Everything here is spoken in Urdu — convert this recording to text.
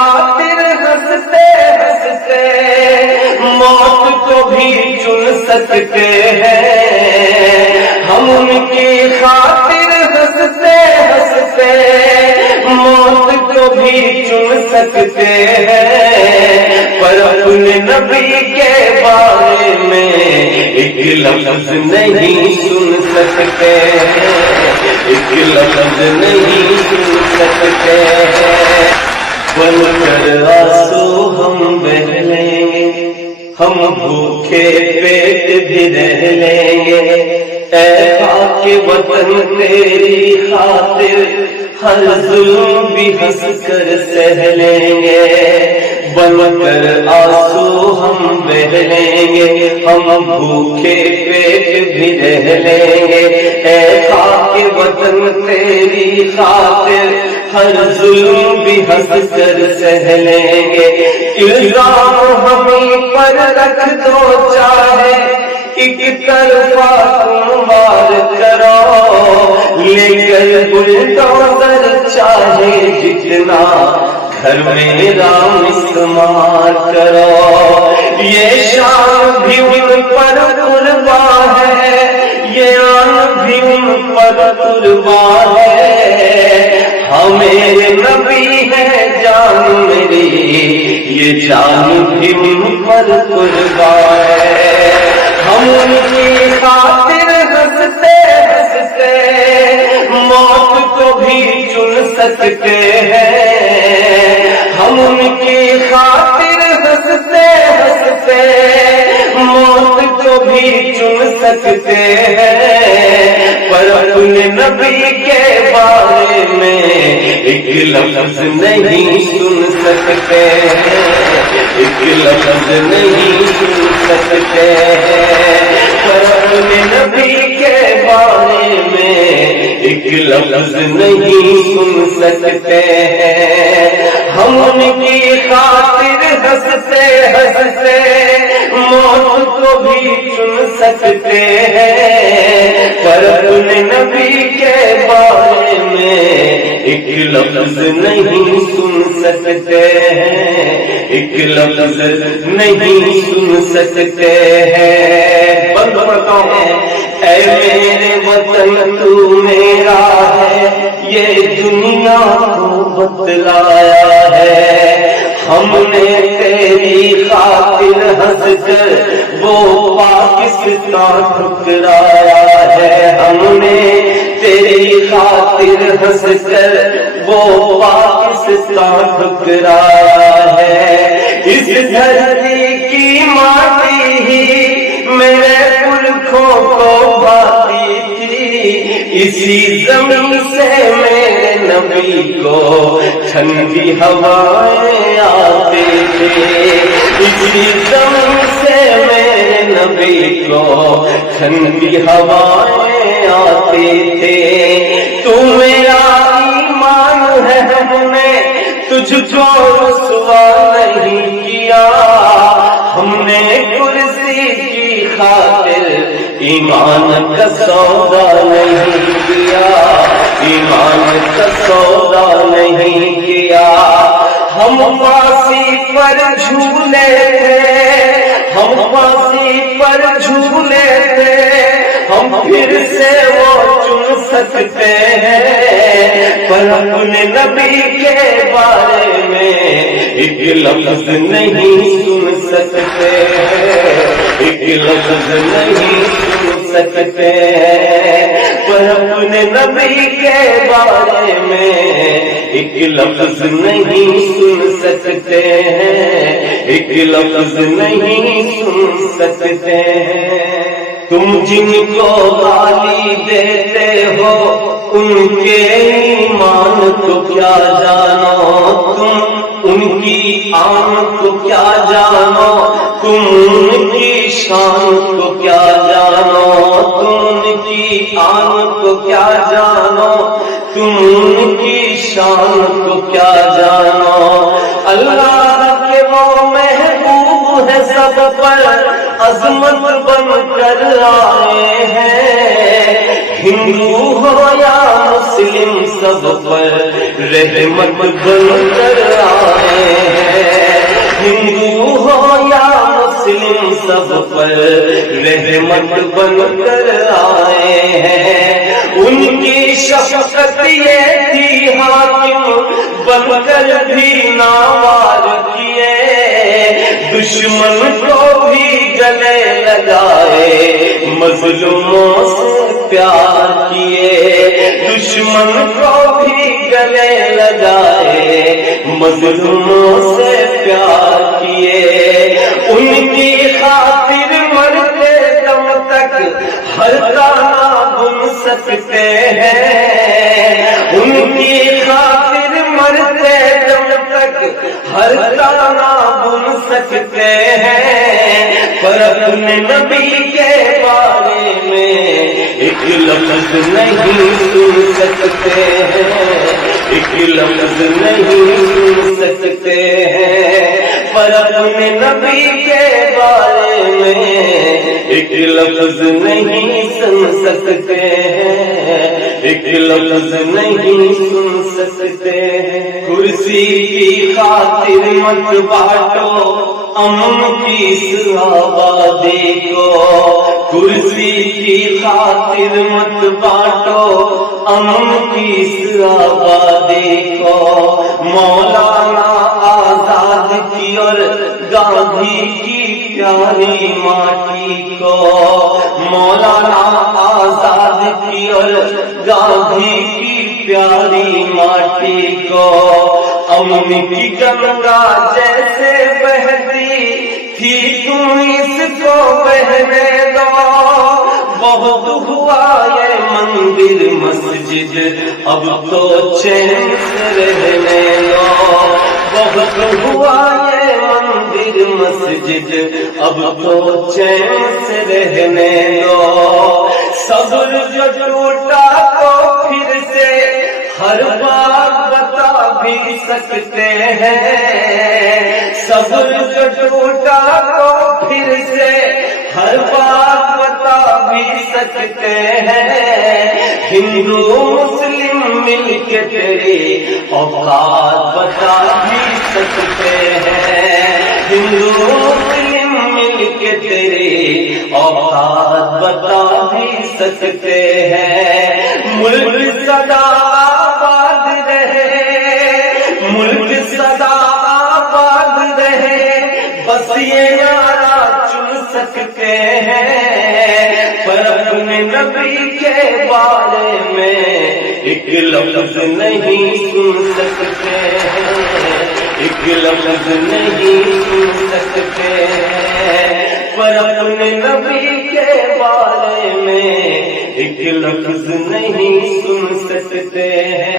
خاطر ہنستے ہنستے موت کو بھی چن سکتے ہیں، ہم ان کی خاطر ہنستے ہنستے موت کو بھی چن سکتے ہیں، پر اپنے نبی کے بارے میں ایک لفظ نہیں سن سکتے، ایک لفظ نہیں سن سکتے، بن کر آنسو ہم بہہ لیں گے، ہم بھوکے پیٹ بھی رہ لیں گے، اے خاک وطن تیری خاطر ہر ظلم بھی ہنس کر سہ لیں گے، بن کر آنسو ہم بہہ لیں گے، ہم بھوکے پیٹ بھی رہ لیں گے، اے خاک وطن تیری خاطر ہر ظلم بھی ہنس کر سہ لیں گے، الزام ہمیں پر رکھ دو چاہے ایک طرفہ تم وار کرو، لے کر بلڈوزر چاہے جتنا گھر میرا استعمال کرو، یہ شان بھی ان پر قربان ہے، یہ آن بھی ان پر قربان ہے، ہمیں نبی ہے جان میری، یہ جان بھی ان پر قربان ہے، ہم ان کی خاطر ہنستے ہنستے موت کو بھی چن سکتے ہیں، ہم ان کی خاطر ہنستے ہنستے موت کو بھی چن سکتے ہیں، پر اپنے نبی کے بارے میں ایک لفظ نہیں سن سکتے، ایک لفظ نہیں سن سکتے، پر اپنے نبی کے بارے میں ایک لفظ نہیں سن سکتے ہیں، ہم ان کی خاطر ہنستے ہنستے موت کو بھی چن سکتے ہیں، پر اپنے نبی کے بارے میں ایک لفظ نہیں سن سکتے ہیں، ایک لفظ نہیں سن سکتے ہیں، بند پڑھتا ہوں، اے میرے وطن تو میرا ہے، یہ دنیا کو بتلایا ہے، ہم نے تیری خاطر ہنس کر وہ پاکستان ٹھکرایا ہے، ہم نے تیری خاطر ہنس کر وہ پاکستان ٹھکرایا ہے، اس دھرتی کی ماٹی ہی میرے پرکھوں کو بھاتی تھی، اسی زمین سے میرے نبی کو ٹھنڈی ہوائیں آتی تھی، اسی زمین سے میرے نبی کو ٹھنڈی ہوائیں آتی تھی، تو میرا ایمان ہے، ہم نے تجھ کو رسوا نہیں کیا، ہم نے کرسی کی خاطر ایمان کا سودا نہیں کیا، ایمان کا سودا نہیں کیا، ہم پھانسی پر جھولے تھے، ہم پھانسی پر جھولے تھے، ہم پھر سے وہ چن سکتے ہیں، پر اپنے نبی کے بارے میں ایک لفظ نہیں سن سکتے، ایک لفظ نہیں سن سکتے، پر اپنے نبی کے بارے میں ایک لفظ نہیں سن سکتے ہیں، ایک لفظ نہیں سن سکتے ہیں، تم جن کو گالی دیتے ہو ان کے ایمان کو کیا جانو، تم ان کی آن کو کیا جانو، تم ان کی شان کو کیا جانو، تم ان کی آن کو کیا جانو، تم ان کی شان کو کیا جانو، اللہ کے وہ محبوب ہے سب پر عظمت بن کر آئے ہیں، ہندو ہو یا مسلم سب پر رحمت بن کر آئے آئے ہیں، ہندو ہو یا مسلم سب پر رحمت بن کر آئے ہیں، ان کی شفقت یہ تھی حاکم بن کر بھی ناوار کیے، دشمن کو بھی گلے لگائے مظلوموں سے پیار کیے، دشمن کو بھی گلے لگائے مظلوموں سے پیار کیے، ان کی خاطر مرتے دم تک ہر تانا بن سکتے ہیں، ان کی خاطر مرتے دم تک ہر تانا بن سکتے ہیں، پر اپنے نبی کے بارے میں ایک لفظ نہیں سن سکتے ہیں، ایک لفظ نہیں سن سکتے ہیں، پر اپنے نبی کے بارے میں ایک لفظ نہیں سن سکتے ہیں، ایک لفظ نہیں سن سکتے ہیں۔ کرسی کی خاطر مت بانٹو امن کی اس آبادی کو، کرسی کی خاطر مت بانٹو امن کی اس آبادی کو، مولانا آزاد کی اور گاندھی کی پیاری ماٹی کو، مولانا آزاد کی اور گاندھی کی پیاری ماٹی کو، امن کی گنگا جیسے بہتی تھی تم اس کو بہنے دو، بہت ہوا یہ مندر مسجد اب تو چین سے رہنے دو، بہت ہوا یہ مندر مسجد اب تو چین سے رہنے دو، صبر جو ٹوٹا تو پھر سے ہر بات بتا بھی سکتے ہیں، صبر جو ٹوٹا تو پھر سے ہر بات بتا بھی سکتے ہیں، ہندو مسلم مل کے تیری اوقات بتا بھی سکتے ہیں، ہندو مسلم مل کے تیری اوقات بتا بھی سکتے ہیں، ملک سدا آباد رہے، ملک سدا آباد رہے، بس یہ نعرہ چن سکتے ہیں، پر اپنے نبی کے بارے میں ایک لفظ نہیں سن سکتے ہیں، ایک لفظ نہیں سن سکتے ہیں، پر اپنے نبی کے بارے میں ایک لفظ نہیں سن سکتے ہیں۔